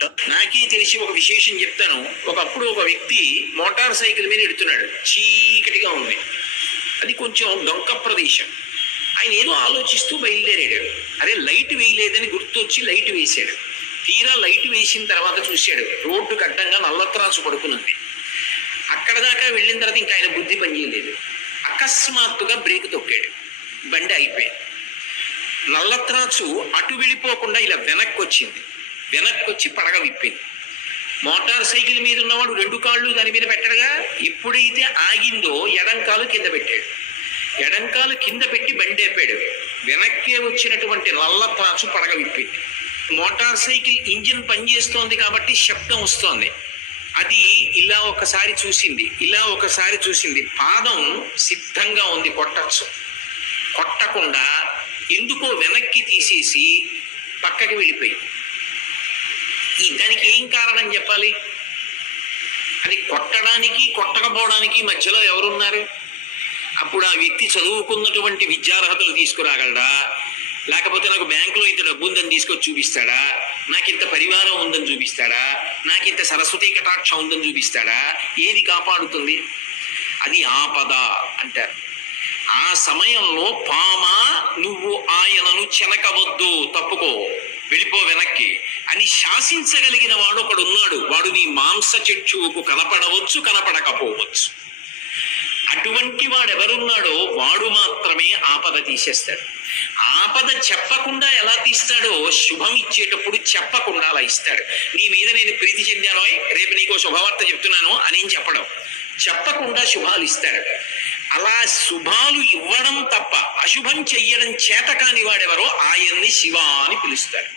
నాకే తెలిసి ఒక విశేషం చెప్తాను. ఒకప్పుడు ఒక వ్యక్తి మోటార్ సైకిల్ మీద ఎడుతున్నాడు. చీకటిగా ఉంది, అది కొంచెం డొంక ప్రదేశం. ఆయన ఏదో ఆలోచిస్తూ బయలుదేరాడు. అరే లైట్ వేయలేదని గుర్తొచ్చి లైట్ వేశాడు. తీరా లైట్ వేసిన తర్వాత చూశాడు, రోడ్డుకు అడ్డంగా నల్లత్రాసు పడుకున్నది. అక్కడ దాకా వెళ్ళిన తర్వాత ఇంకా ఆయన బుద్ధి పనిచేయలేదు. అకస్మాత్తుగా బ్రేక్ తొక్కాడు, బండి అయిపోయింది. నల్లత్రాసు అటు వెళ్ళిపోకుండా ఇలా వెనక్కి వచ్చింది. వెనక్కి వచ్చి పడగ విప్పింది. మోటార్ సైకిల్ మీద ఉన్నవాడు రెండు కాళ్ళు దాని మీద పెట్టడుగా. ఎప్పుడైతే ఆగిందో ఎడంకాలు కింద పెట్టాడు. ఎడంకాలు కింద పెట్టి బండి ఆపాడు. వెనక్కే వచ్చినటువంటి నల్లత్రాసు పడగ విప్పింది. మోటార్ సైకిల్ ఇంజిన్ పనిచేస్తోంది కాబట్టి శబ్దం వస్తోంది. అది ఇలా ఒకసారి చూసింది, ఇలా ఒకసారి చూసింది. పాదం సిద్ధంగా ఉంది, కొట్టచ్చు. కొట్టకుండా ఎందుకో వెనక్కి తీసేసి పక్కకి వెళ్ళిపోయింది. దానికి ఏం కారణం చెప్పాలి? అది కొట్టడానికి కొట్టకపోవడానికి మధ్యలో ఎవరున్నారు? అప్పుడు ఆ వ్యక్తి చదువుకున్నటువంటి విద్యార్హతలు తీసుకురాగలడా, లేకపోతే నాకు బ్యాంకులో ఇంత డబ్బు ఉందని తీసుకొచ్చి చూపిస్తాడా, నాకు ఇంత పరివారం ఉందని చూపిస్తాడా, నాకు ఇంత సరస్వతీ కటాక్షం ఉందని చూపిస్తాడా? ఏది కాపాడుతుంది? అది ఆపద అంటారు. ఆ సమయంలో పామా నువ్వు ఆయనను చెనకవద్దు, తప్పుకో, వెళ్ళిపో వెనక్కి అని శాసించగలిగిన వాడు ఒకడున్నాడు. వాడు నీ మాంస చక్షువుకు కనపడవచ్చు, కనపడకపోవచ్చు. అటువంటి వాడెవరున్నాడో వాడు మాత్రమే ఆపద తీసేస్తాడు. ఆపద చెప్పకుండా ఎలా తీస్తాడో శుభం ఇచ్చేటప్పుడు చెప్పకుండా అలా ఇస్తాడు. నీ మీద నేను ప్రీతి చెందానో, రేపు నీకో శుభవార్త చెప్తున్నాను అని చెప్పడం, చెప్పకుండా శుభాలు ఇస్తాడు. అలా శుభాలు ఇవ్వడం తప్ప అశుభం చెయ్యడం చేత కాని వాడెవరో ఆయన్ని శివ అని పిలుస్తాడు.